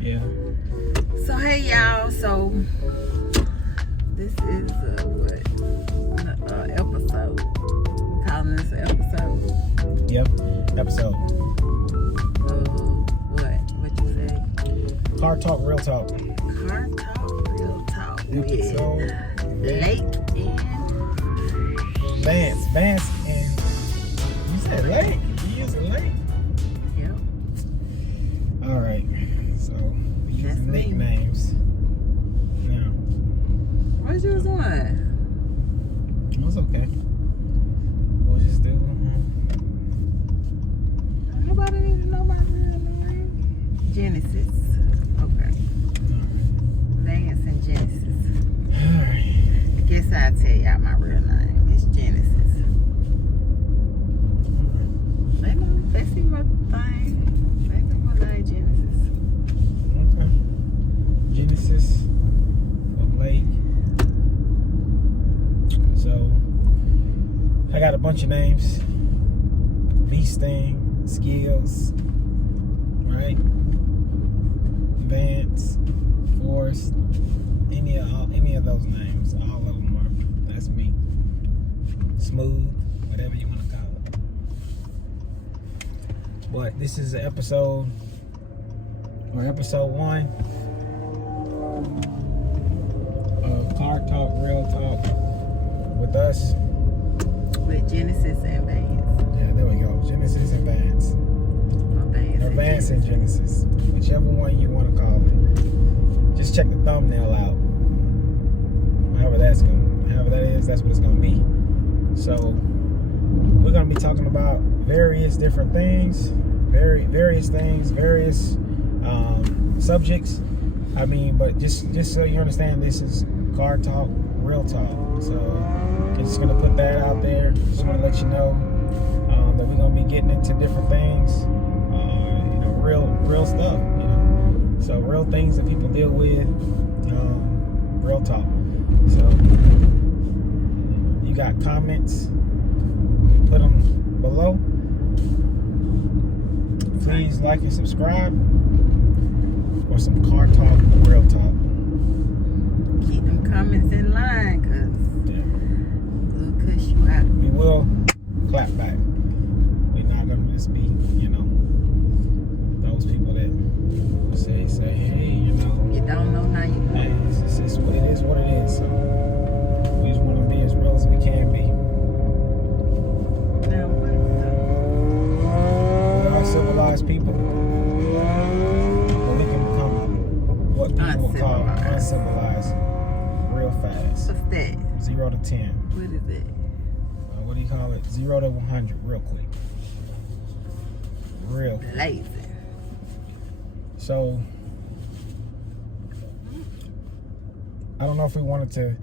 Yeah. So hey y'all, so this is episode. We're calling this an episode. Yep. Episode. What you say? Car Talk, Real Talk. Car Talk, Real Talk. Episode. Lake and Vance and you said Lake? You used a Lake? Yep. Alright. So we use That's me. nicknames. Now. What's yours on? It was okay. We'll just do Nobody needs to know my real name. Genesis. Okay. Vance and Genesis. Alright. Guess I'll tell y'all my real name. It's Genesis. They see my thing. They know my name Genesis. Okay. Genesis of Lake. So I got a bunch of names. Bee Sting, Skills, right? Vance, Forrest, any of those names. All of them are. That's me. Smooth, whatever you want to call it. But this is episode 1 of Car Talk, Real Talk with us. With Genesis and Vance. Yeah, there we go. Genesis and Vance. Or Vance Or and Vance and Genesis. Whichever one you want to call it. Just check the thumbnail out. However that is, that's what it's gonna be. So we're gonna be talking about various different things, various subjects. I mean, but just so you understand, this is Car Talk, Real Talk. So just gonna put that out there. Just want to let you know that we're gonna be getting into different things. Real stuff. So real things that people deal with. Real talk. So you got comments, put them below. Please like and subscribe for some Car Talk, Real Talk. Keep them comments in line, cause we'll cuss you out. We will clap back. We're not gonna just be, those people that say, hey, You don't know, now you know. hey, it's what it is, what it is. So we just want to be as real as we can be. Now what We are civilized people, but we can become what people would call uncivilized real fast. what's that? 0 to 10. What is it? What do you call it? 0 to 100, real quick. Real. Lazy. So I don't know if we wanted to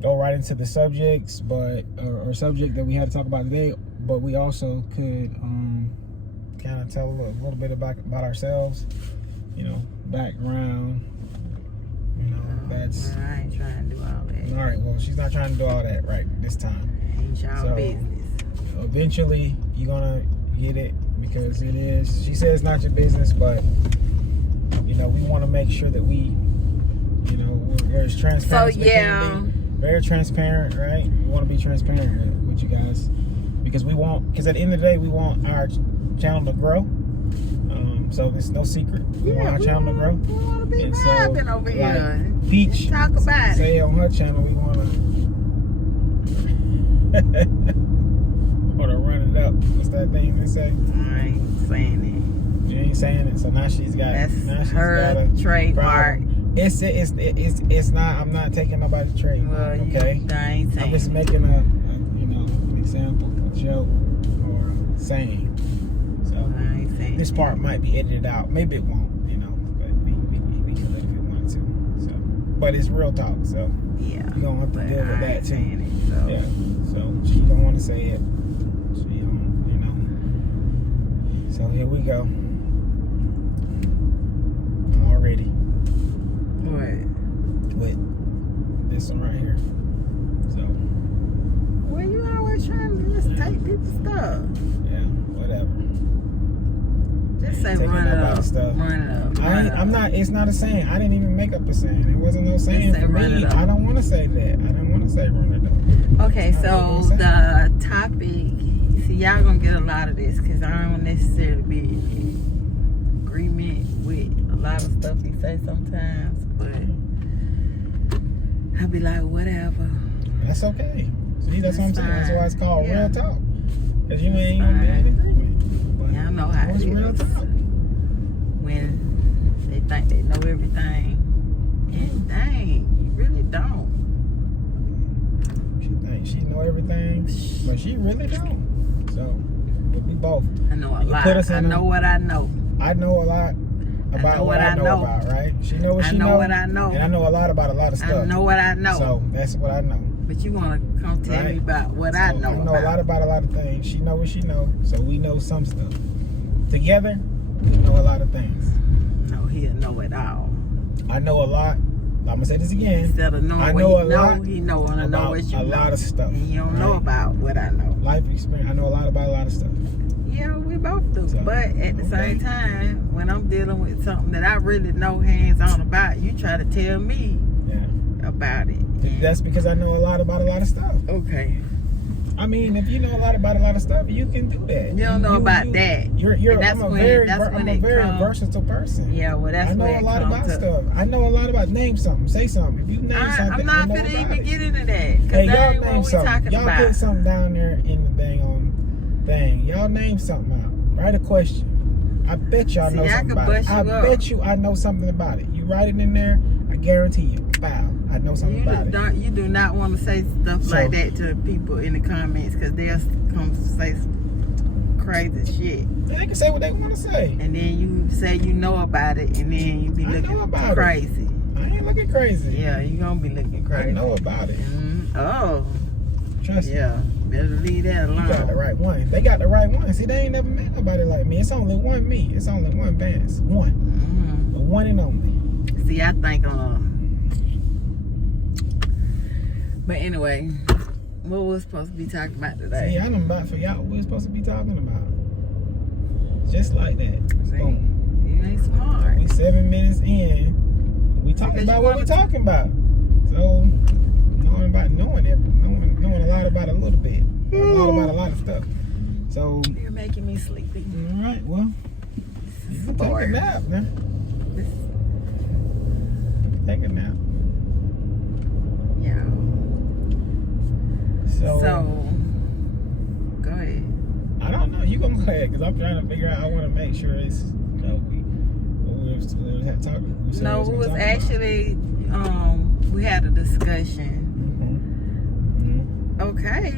go right into the subjects, but or subject that we had to talk about today, but we also could kind of tell a little bit about ourselves, background. That's I ain't trying to do all that. all right. Well, she's not trying to do all that right this time. Ain't y'all So, business. Eventually, you're gonna get it because it is. She says it's not your business, but we want to make sure that we're as transparent. So as we can be. Very transparent, right? We want to be transparent with you guys because at the end of the day, we want our channel to grow. So there's no secret. We want our channel to grow. We want to be And so, vibing over here. Peach, Talk about say on her channel, we want to run it up. What's that thing they say? I ain't saying She ain't saying it, so now she's got. it. Now That's she's her got a trademark. problem. It's not. I'm not taking nobody's trademark. Well, Okay. I ain't I'm saying just it. making an example, a joke, or a saying. So I ain't saying this it. part might be edited out. Maybe it won't. But we can let it if we wanted to. So, but it's real talk. So Yeah. you gonna have to But deal with I that ain't too. saying it, so. Yeah. So she don't want to say it. She don't. So here we go. Already What? with this one right here. So Well, you always trying to just take people's stuff. yeah, whatever. Just say taking run it nobody's up. stuff. Run it up. I ain't, I'm not. It's not a saying. I didn't even make up a saying. It wasn't no saying say for run me. it up. I don't want to say that. I don't want to say run it up. Okay, It's not so what I'm the topic. See, y'all gonna get a lot of this because I don't necessarily be in agreement with a lot of stuff he say sometimes, but I be like, whatever. That's okay. See, that's what I'm It's saying. That's fine. why it's called Yeah. real talk. Because you ain't gonna be in agreement. But Y'all know how it's it real is. talk. When they think they know everything, and dang, you really don't. She thinks she know everything, but she really don't. So we both. I know a You lot. put us I in know a- what I know. I know a lot about know what I know about, right? She know what I she know know, what I know. and I know a lot about a lot of stuff. I know what I know. So that's what I know. But you wanna come tell Right. me about what So I know I know about. a lot about a lot of things. She know what she know, so we know some stuff. Together, we know a lot of things. No, he'll know it all. I know a lot. I'm gonna say this again. Instead of knowing I what know he a lot know, he know wanna know about what you a know. lot of stuff. And you don't know right? about what I know. Life experience. I know a lot about a lot of stuff. Yeah, we both do. So, But at the same time, when I'm dealing with something that I really know hands on about, you try to tell me Yeah. about it. That's because I know a lot about a lot of stuff. Okay. I mean, if you know a lot about a lot of stuff, you can do that. You don't know about that. You're. And that's I'm a when- very, that's I'm when a it very come- versatile person. Yeah, well, that's I know where a it lot come about to. stuff. I know a lot about. Name something. Say something. If you name something, I'm not I know finna about even it. get into that. Hey, Because that y'all ain't name what we something. talking Y'all about. put something down there in the thing Y'all name something out. Write a question. I bet y'all See, know I something could about it. bust I you up. bet you I know something about it. You write it in there, I guarantee you. Wow, I know something about it. You do not want to say stuff So- like that to people in the comments because they'll come say some crazy shit. They can say what they want to say. And then you say you know about it and then you be I know looking about it. crazy. I ain't looking crazy. Yeah, you gonna be looking crazy. I know about it. Oh, Trust me. yeah. Better leave that You got the alone. right one. They got the right one. See, they ain't never met nobody like me. It's only one me. It's only one Vance. One. The one and only. See, I think but anyway, what we're supposed to be talking about today? See, I done about forgot what we were supposed to be talking about. Just like that. See? Boom. You ain't smart. We 7 minutes in. We talking Because about you what we wanna- talking about. So knowing a lot about a little bit. A lot about a lot of stuff. So You're making me sleepy. all right, well, you can take a Bored. nap now. Take a nap. Yeah. So, Go ahead. I don't know. You gonna go ahead because I'm trying to figure out. I want to make sure it's what we had talked. No, it was actually we had a discussion. Okay.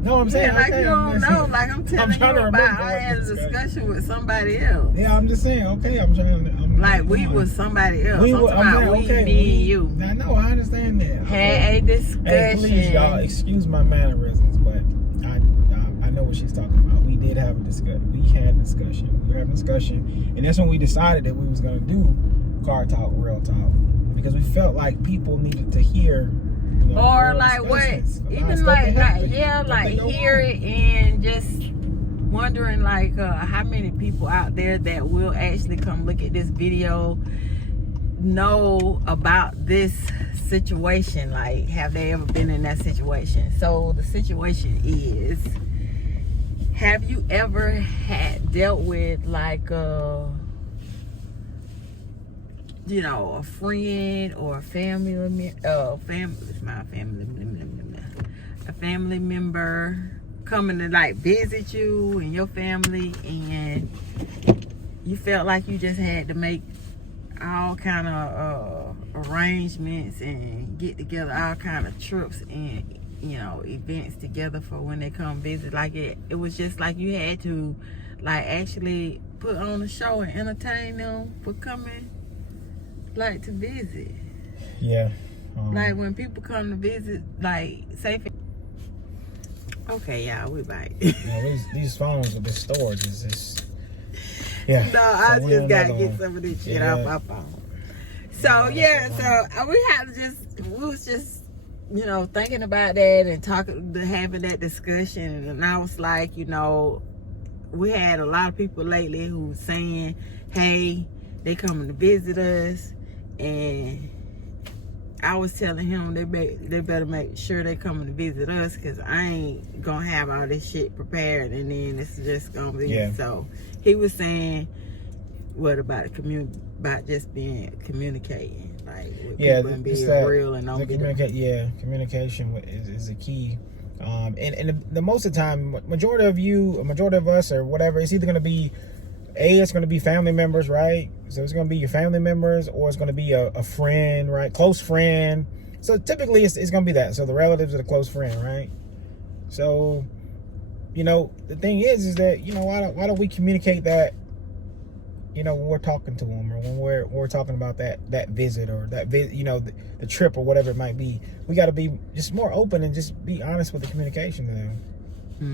No, I'm saying Yeah, like okay, you I'm don't just know. saying- Like I'm telling trying you to about. remember I what had a discussion. discussion with somebody else. Yeah, I'm just saying. Okay, I'm trying to. Like we was somebody else. We I'm were. talking I'm about saying, we, okay, me, and you. I know. I understand that. Had a discussion. Hey, please, y'all, excuse my mannerisms, but I know what she's talking about. We did have a discussion. We had a discussion. We were having a discussion, and that's when we decided that we was gonna do car talk, real talk, because we felt like people needed to hear. Or real like what? discussions. A lot of Even stuff like that happen. yeah, Stuff like that go hear on. it and just wondering like how many people out there that will actually come look at this video know about this situation. Like, have they ever been in that situation? So the situation is, have you ever had dealt with like a friend or a family member coming to like visit you and your family, and you felt like you just had to make all kind of arrangements and get together all kind of trips and events together for when they come visit. Like it was just like you had to like actually put on a show and entertain them for coming like to visit. Yeah. Like when people come to visit, like say okay, y'all, we back. These phones with this storage is just. Yeah. No, I So just gotta another get one. some of this shit Yeah. off my phone. So yeah, so we was just thinking about that and having that discussion, and I was like, we had a lot of people lately who saying, hey, they coming to visit us, and I was telling him they better make sure they coming to visit us, because I ain't gonna have all this shit prepared and then it's just gonna be. Yeah. So he was saying, what about about just being communicating, like with people and being real and don't communication is a key. And the most of the time, majority of us or whatever, it's either gonna be it's going to be family members, right? So it's going to be your family members, or it's going to be a friend, right? Close friend. So typically it's going to be that. So the relatives or the close friend, right? So, the thing is that, why don't we communicate that, when we're talking to them, or when we're talking about that visit, or that the trip, or whatever it might be. We got to be just more open and just be honest with the communication to them,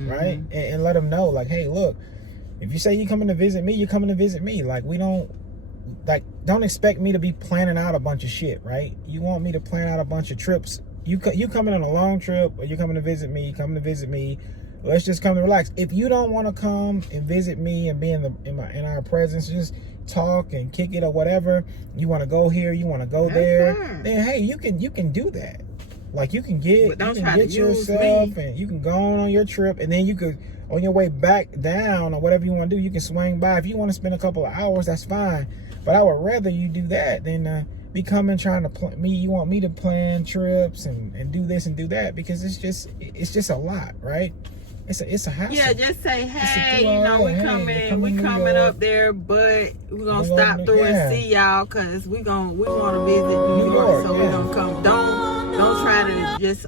right? And let them know, like, hey, look, if you say you're coming to visit me, you're coming to visit me. Like, don't expect me to be planning out a bunch of shit, right? You want me to plan out a bunch of trips. You coming on a long trip, or you're coming to visit me, let's just come to relax. If you don't want to come and visit me and be in our presence, just talk and kick it or whatever, you want to go here, you want to go there, then hey, you can do that. Like, you can get yourself and you can go on your trip, and then you could, on your way back down or whatever you want to do, you can swing by. If you want to spend a couple of hours, that's fine. But I would rather you do that than be coming trying to you want me to plan trips and do this and do that, because it's just a lot, right? It's a hassle. Yeah, just say, hey, we coming up there, but we're gonna stop through and see y'all, cause we want to visit New York, so we're gonna come. Don't try to just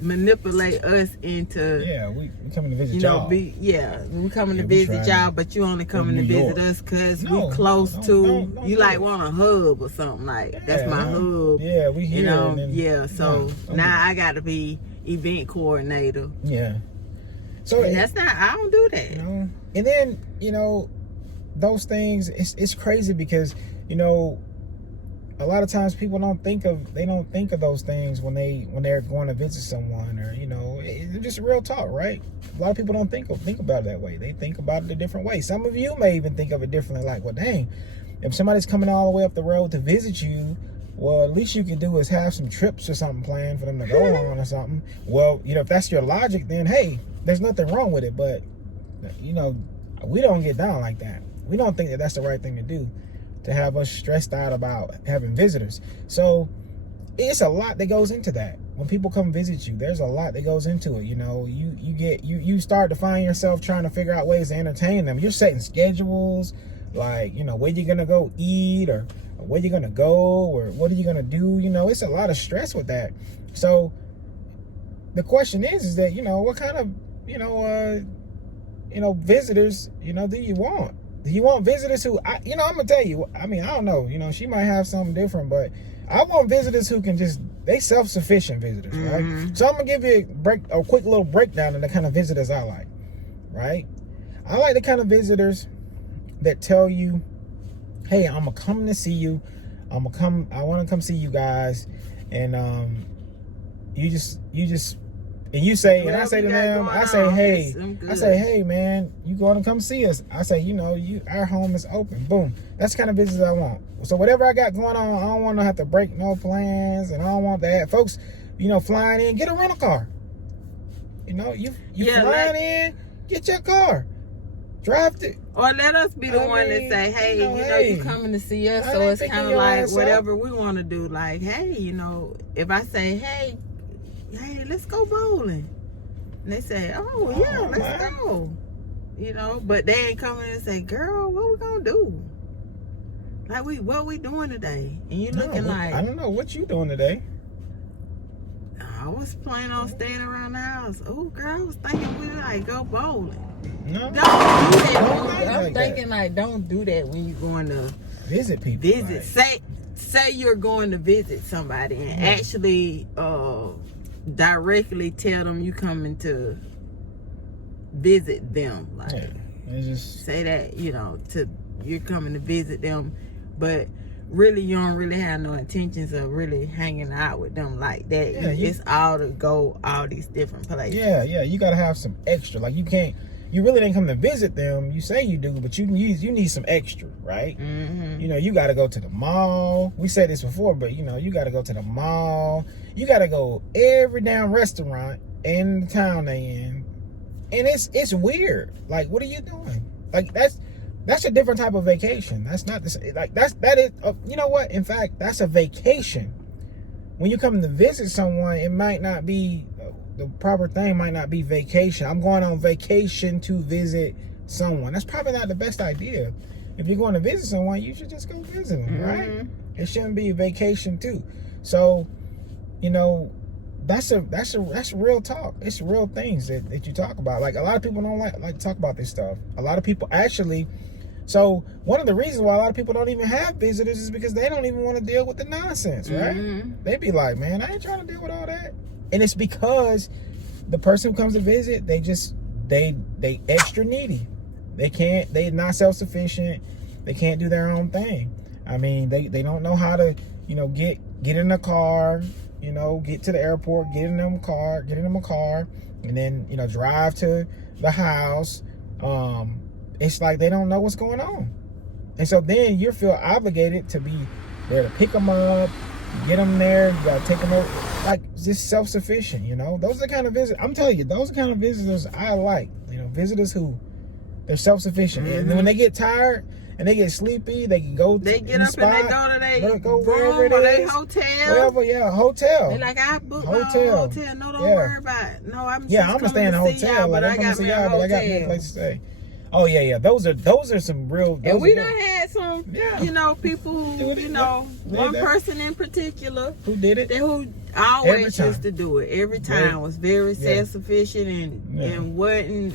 manipulate us into. Yeah, we coming to visit y'all. We coming to visit y'all, but you only coming to visit us because we close to. You like want a hub or something like. That's my hub. Yeah, we here. So now I got to be event coordinator. Yeah. So and that's not. I don't do that. And then those things. It's crazy because a lot of times people don't think of those things when they're going to visit someone, or it's just real talk, right? A lot of people don't think about it that way. They think about it a different way. Some of you may even think of it differently, like, well, dang, if somebody's coming all the way up the road to visit you, well, at least you can do is have some trips or something planned for them to go on or something. Well, if that's your logic, then hey, there's nothing wrong with it. But we don't get down like that. We don't think that that's the right thing to do, to have us stressed out about having visitors. So it's a lot that goes into that. When people come visit you, there's a lot that goes into it. You start to find yourself trying to figure out ways to entertain them. You're setting schedules, like, where you're gonna go eat, or where you're gonna go, or what are you gonna do. It's a lot of stress with that. So the question is that, what kind of visitors do you want? Do you want visitors who, I'm gonna tell you, I don't know, she might have something different, but I want visitors who can they self-sufficient visitors, right? So I'm gonna give you a quick little breakdown of the kind of visitors I like, right? I like the kind of visitors that tell you, hey, I'm gonna come to see you, I want to come see you guys, and you say, and I say to them, I say, hey man, you going to come see us? I say, our home is open. Boom. That's the kind of business I want. So whatever I got going on, I don't want to have to break no plans, and I don't want that. Folks, flying in, get a rental car. You flying in, get your car. Drive it. Or let us be the one that say, hey, you coming to see us, so it's kind of like whatever we want to do. Like, hey, if I say, hey, let's go bowling, and they say, oh yeah, let's go, but they ain't coming and say, girl, what we gonna do? Like, what we doing today? And you looking like, I don't know what you doing today. I was planning on staying around the house. Oh girl, I was thinking we like go bowling. No, don't do that. I'm thinking like, don't do that when you're going to visit people. Say you're going to visit somebody and actually directly tell them you coming to visit them. Like, just say that, you're coming to visit them, but really you don't really have no intentions of really hanging out with them like that. It's all to go all these different places. Yeah, you gotta have some extra. Like, you can't you really didn't come to visit them. You say you do, but you need some extra, right? Mm-hmm. You know, you got to go to the mall. We said this before, but you know, you got to go to the mall. You got to go every damn restaurant in the town they in, and it's weird. Like, what are you doing? Like, that's a different type of vacation. That's not this. Like, that is. You know what? In fact, that's a vacation. When you come to visit someone, it might not be the proper thing. Might not be vacation. I'm going on vacation to visit someone. That's probably not the best idea. If you're going to visit someone, you should just go visit them, right? It shouldn't be a vacation too. So, you know, that's real talk. It's real things that you talk about. Like, a lot of people don't like to talk about this stuff. A lot of people actually. So one of the reasons why a lot of people don't even have visitors is because they don't even want to deal with the nonsense, right? They be like, man, I ain't trying to deal with all that. And it's because the person who comes to visit, they extra needy. They're not self-sufficient. They can't do their own thing. I mean, they don't know how to, you know, get in a car, you know, get to the airport, get in them a car, and then, you know, drive to the house. It's like they don't know what's going on. And so then you feel obligated to be there to pick them up, get them there, you gotta take them over. Like, just self-sufficient, you know? Those are the kind of visitors, I'm telling you, those are the kind of visitors I like. You know, visitors who, they're self-sufficient. And when they get tired and they get sleepy, they can go They get up and they go to their wherever room it or their is. hotel. Wherever, yeah, hotel. They like, I booked my own hotel. No, don't worry about it. No, I'm gonna stay in a hotel. But I got me a but I got me a place to stay. Oh yeah. Those are some real. And we done had some, you know, people who, you know, one person in particular who did it. Who always used to do it every time. Was very self-sufficient and wasn't,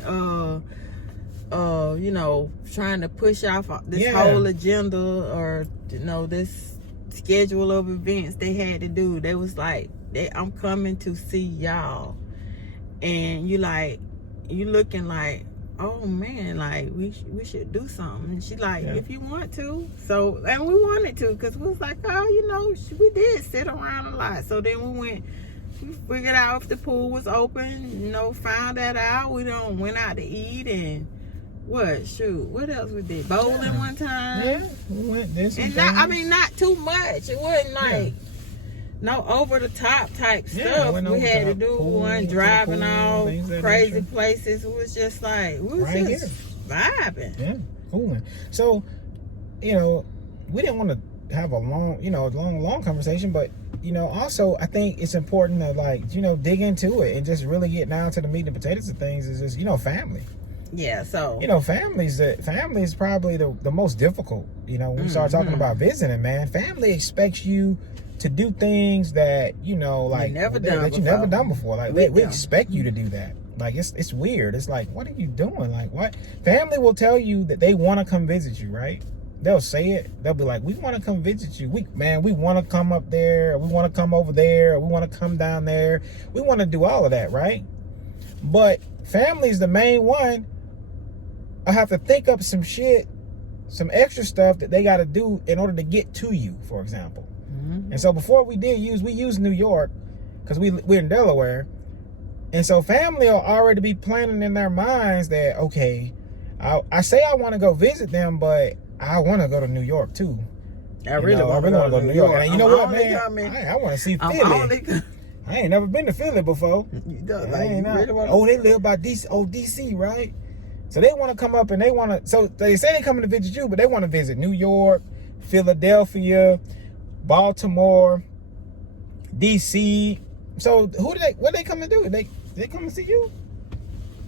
you know, trying to push off this whole agenda or, you know, this schedule of events they had to do. They was like, I'm coming to see y'all, and you looking like, oh man, like we should do something. And she like, if you want to. So, and we wanted to, because we was like, oh, you know, we did sit around a lot. So then we figured out if the pool was open, you know, found that out. We went out to eat and what else we did? Bowling one time. Yeah, we went this and not too much. It wasn't like no over the top type stuff. We had to do one driving all crazy places. It was just like we was just vibing. Yeah, cool. So, you know, we didn't want to have a long conversation, but you know, also I think it's important to, like, you know, dig into it and just really get down to the meat and potatoes of things. Is just, you know, family. Yeah, so you know, family is probably the most difficult. You know, when we start talking about visiting, man, family expects you to do things that, you know, like you never done before. Like we expect you to do that. Like it's weird. It's like, what are you doing? Like, what? Family will tell you that they want to come visit you, right? They'll say it. They'll be like, we want to come visit you. We want to come up there. We want to come over there. We want to come down there. We want to do all of that, right? But family's the main one. I have to think up some shit, some extra stuff that they got to do in order to get to you, for example. And so before we used New York because we're in Delaware. And so family will already be planning in their minds that, okay, I say I want to go visit them, but I want to go to New York too. I really want to go to New York. And you know what, man? I want to see Philly. I ain't never been to Philly before. They live by DC, right? So they want to come up and they want to, so they say they're coming to visit you, but they want to visit New York, Philadelphia, Baltimore, DC. So what they come to do? They come to see you?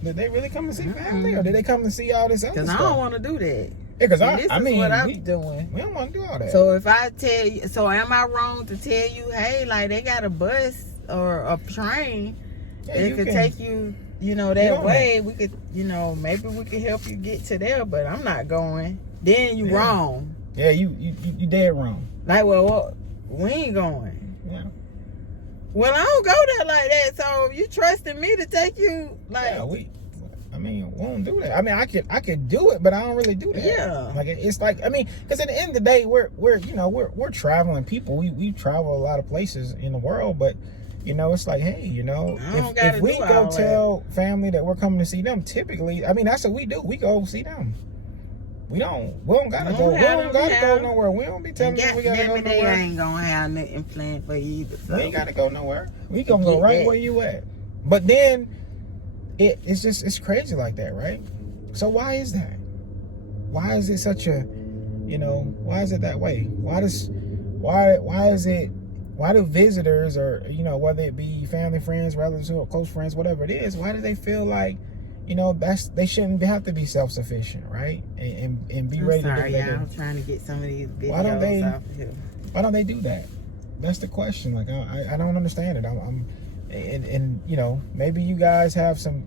Did they really come to see family, or did they come to see all this other stuff? Because I don't want to do that. Yeah, because I mean, what I'm doing. We don't want to do all that. So if I tell you, so am I wrong to tell you, hey, like they got a bus or a train that could take you, you know, that way? We could, you know, maybe we could help you get to there, but I'm not going. Then you wrong. Yeah, you dead wrong. Like, well, we ain't going. Yeah. Well, I don't go there like that. So you trusting me to take you? Like, yeah, we won't do that. I mean, I could do it, but I don't really do that. Yeah. Like it's like, I mean, because at the end of the day, we're traveling people. We travel a lot of places in the world, but You know, it's like, hey, you know, I don't if gotta we do go all tell family that we're coming to see them, typically, I mean, that's what we do. We go see them. We don't gotta go. We don't gotta go nowhere. We don't be telling them we gotta go They nowhere. ain't gonna have nothing planned for you either. So. We ain't gotta go nowhere. We gonna go right where you at. But then it's crazy like that, right? So why is that? Why is it such a, you know, why is it that way? Why do visitors, or, you know, whether it be family, friends, relatives, or close friends, whatever it is, why do they feel like, you know, they shouldn't have to be self-sufficient, right? And be ready to do that. I'm trying to get some of these videos why don't they do that? That's the question. Like, I don't understand it. And you know, maybe you guys have some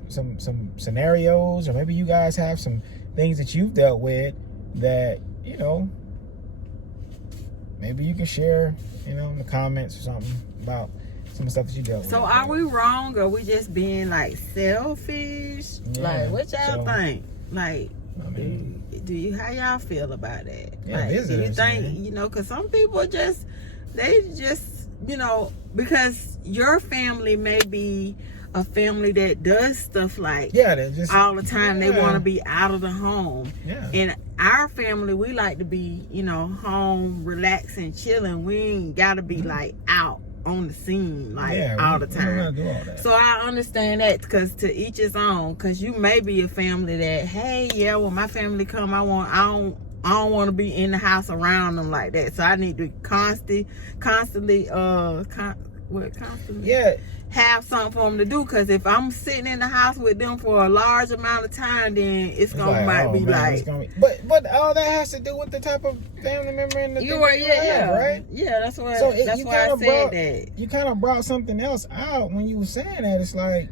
scenarios, or maybe you guys have some things that you've dealt with that, you know, maybe you can share, you know, in the comments or something about some of the stuff that you dealt with. So are we wrong, or we just being like selfish? Yeah, like, what y'all think? Like, I mean, how y'all feel about that? Yeah, like, visitors, do you think, man. you know, because some people they just, you know, because your family may be a family that does stuff like they just all the time. Yeah. They want to be out of the home. Yeah. In our family, we like to be, you know, home, relaxing, chilling. We ain't got to be like out on the scene all the time. We don't gotta do all that. So I understand that, because to each his own. Because you may be a family that, hey, yeah, when my family come, I don't want to be in the house around them like that. So I need to constantly have something for them to do. Because if I'm sitting in the house with them for a large amount of time, then it's gonna but all that has to do with the type of family member and the right? Yeah, that's why. So that's why I said that. You kind of brought something else out when you were saying that. It's like,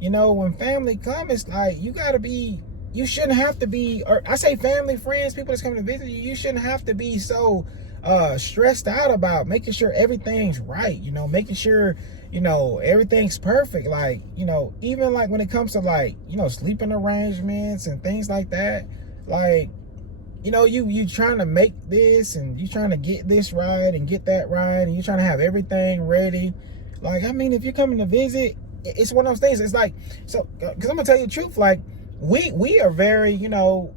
you know, when family come, it's like you shouldn't have to be, or I say family, friends, people that's coming to visit you, you shouldn't have to be so stressed out about making sure everything's right, you know, making sure, you know, everything's perfect. Like, you know, even like when it comes to, like, you know, sleeping arrangements and things like that, like, you know, you trying to make this and you trying to get this right and get that right, and you're trying to have everything ready. Like, I mean, if you're coming to visit, it's one of those things. It's like, so, because I'm gonna tell you the truth, like, we are very, you know,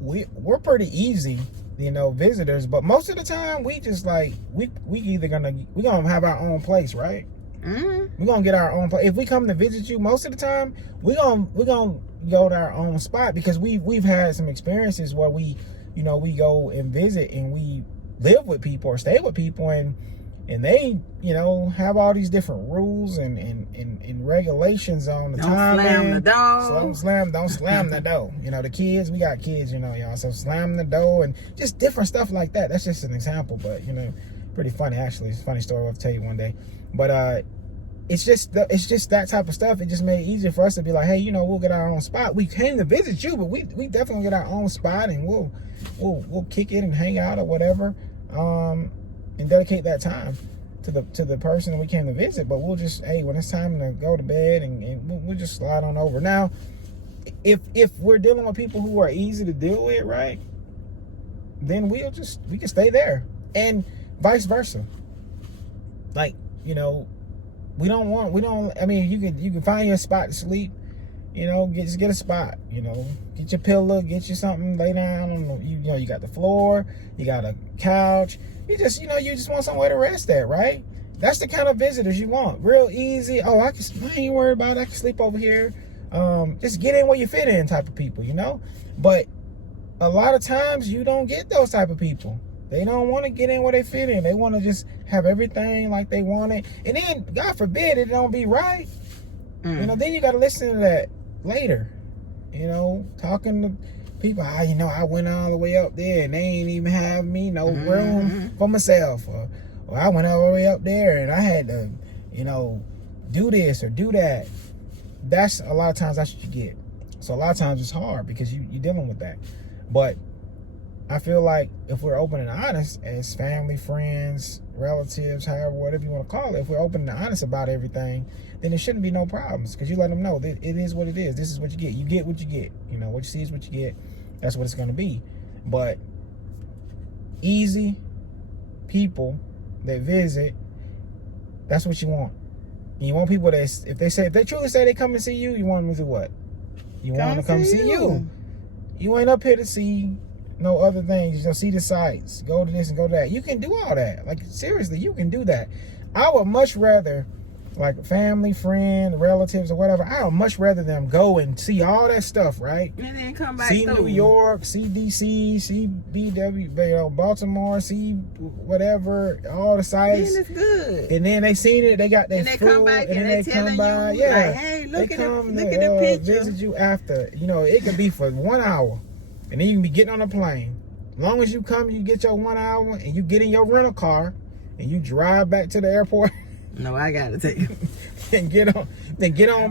we're pretty easy, you know, visitors, but most of the time we just like, we're gonna have our own place, right? Mm-hmm. We're gonna get our own place. If we come to visit you, most of the time we're gonna go to our own spot, because we've had some experiences where we go and visit and we live with people or stay with people, and they, you know, have all these different rules and regulations on the time. Don't slam the door. Don't slam the door. You know, the kids, we got kids, you know, y'all. So slam the door and just different stuff like that. That's just an example, but, you know, pretty funny actually. It's a funny story I'll tell you one day. But it's just that type of stuff. It just made it easier for us to be like, hey, you know, we'll get our own spot. We came to visit you, but we definitely get our own spot, and we'll kick it and hang out or whatever. And dedicate that time to the person that we came to visit. But we'll just, hey, when it's time to go to bed, and we'll just slide on over. Now, if we're dealing with people who are easy to deal with, right, then we can stay there, and vice versa. Like, you know, I mean, you can find your spot to sleep, you know, just get a spot, you know, get your pillow, get you something, lay down on, you know, you got the floor, you got a couch. You just want somewhere to rest at, right? That's the kind of visitors you want. Real easy. Oh, I ain't worried about it. I can sleep over here. Just get in where you fit in type of people, you know? But a lot of times you don't get those type of people. They don't want to get in where they fit in. They want to just have everything like they want it. And then, God forbid, it don't be right. You know, then you got to listen to that later. You know, talking to people, you know, I went all the way up there and they ain't even have me no room for myself, or I went all the way up there and I had to, you know, do this or do that. That's a lot of times that's what you get. So a lot of times it's hard because you're dealing with that. But I feel like if we're open and honest as family, friends, relatives, however, whatever you want to call it, if we're open and honest about everything, then there shouldn't be no problems, because you let them know that it is what it is. This is what you get. You get what you get. You know, what you see is what you get. That's what it's going to be. But easy people that visit, that's what you want. You want people that, if they truly say they come to see you, you want them to do what? You want them to come see you. You ain't up here to see no other things. See the sights. Go to this and go to that. You can do all that. Like, seriously, you can do that. I would much rather, like, family, friend, relatives, or whatever, I would much rather them go and see all that stuff, right? And then come back See through. New York, see DC, see BW, Baltimore, see whatever, all the sites. Then it's good. And then they seen it, they got their And they food, come back and then they they telling come by. you, Yeah, like, hey, look at the picture. Visit you after. You know, it could be for 1 hour, and then you can be getting on a plane. As long as you come, you get your 1 hour, and you get in your rental car, and you drive back to the airport. No, I gotta take you. And get on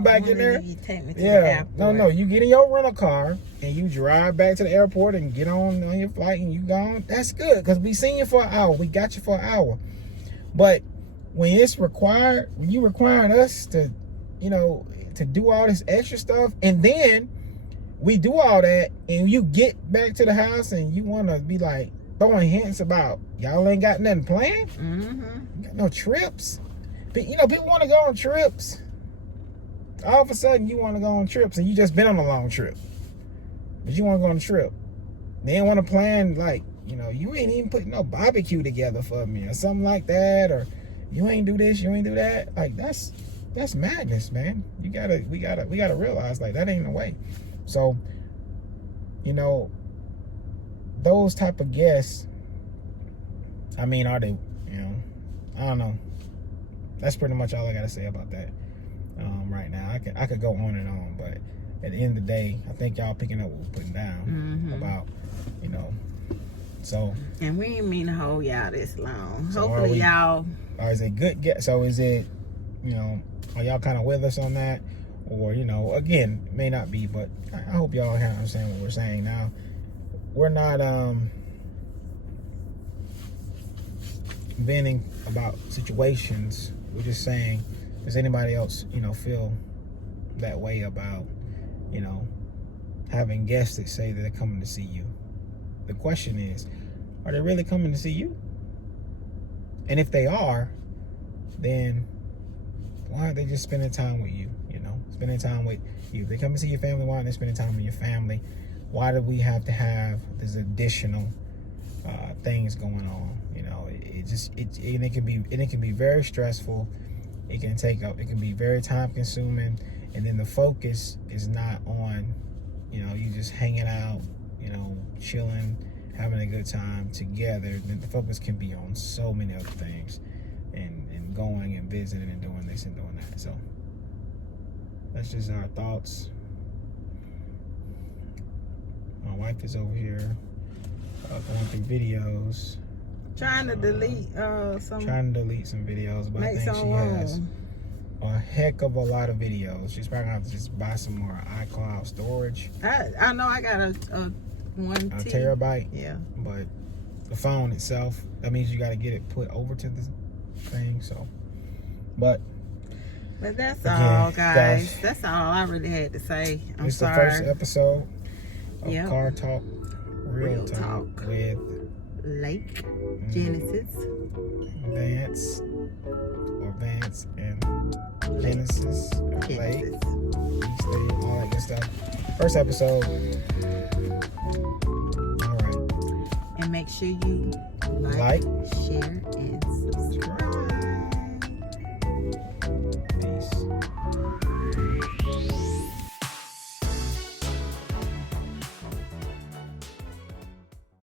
back in there. You take me to the Yeah, airport. no, you get in your rental car and you drive back to the airport and get on your flight and you gone. That's good, because we seen you for an hour. We got you for an hour. But when it's required, when you requiring us to, you know, to do all this extra stuff, and then we do all that, and you get back to the house and you want to be like throwing hints about y'all ain't got nothing planned. You got no trips. But, you know, people want to go on trips. All of a sudden, you want to go on trips, and you just been on a long trip. But you want to go on a trip. They ain't want to plan, like, you know, you ain't even put no barbecue together for me or something like that, or you ain't do this, you ain't do that. Like, that's madness, man. We gotta realize, like, that ain't the way. So, you know, those type of guests, I mean, are they, you know, I don't know. That's pretty much all I gotta say about that right now. I could go on and on, but at the end of the day, I think y'all picking up what we're putting down about, you know. So. And we didn't mean to hold y'all this long. So hopefully y'all. Or is it good? So is it, you know, are y'all kind of with us on that, or, you know, again, may not be, but I hope y'all understand what we're saying now. We're not venting about situations. We're just saying, does anybody else, you know, feel that way about, you know, having guests that say that they're coming to see you? The question is, are they really coming to see you? And if they are, then why aren't they just spending time with you? You know, spending time with you. If they come to see your family, why aren't they spending time with your family? Why do we have to have these additional things going on? You know, it can be very stressful. It can be very time consuming, and then the focus is not on, you know, you just hanging out, you know, chilling, having a good time together. Then the focus can be on so many other things, and going and visiting and doing this and doing that. So that's just our thoughts. My wife is over here going through videos. Trying to delete some videos, but I make think some she has room. a heck of a lot of videos. She's probably gonna have to just buy some more iCloud storage. I know I got a 1 A terabyte. Yeah. But the phone itself, that means you got to get it put over to the thing. So, but that's again, all, guys. That's all I really had to say. I'm it's sorry. The first episode of Yep. Car Talk, Real Talk with Lake Genesis, Vance and Genesis, Lake, East Day, all that good stuff. First episode. All right. And make sure you like, share, and subscribe. Peace.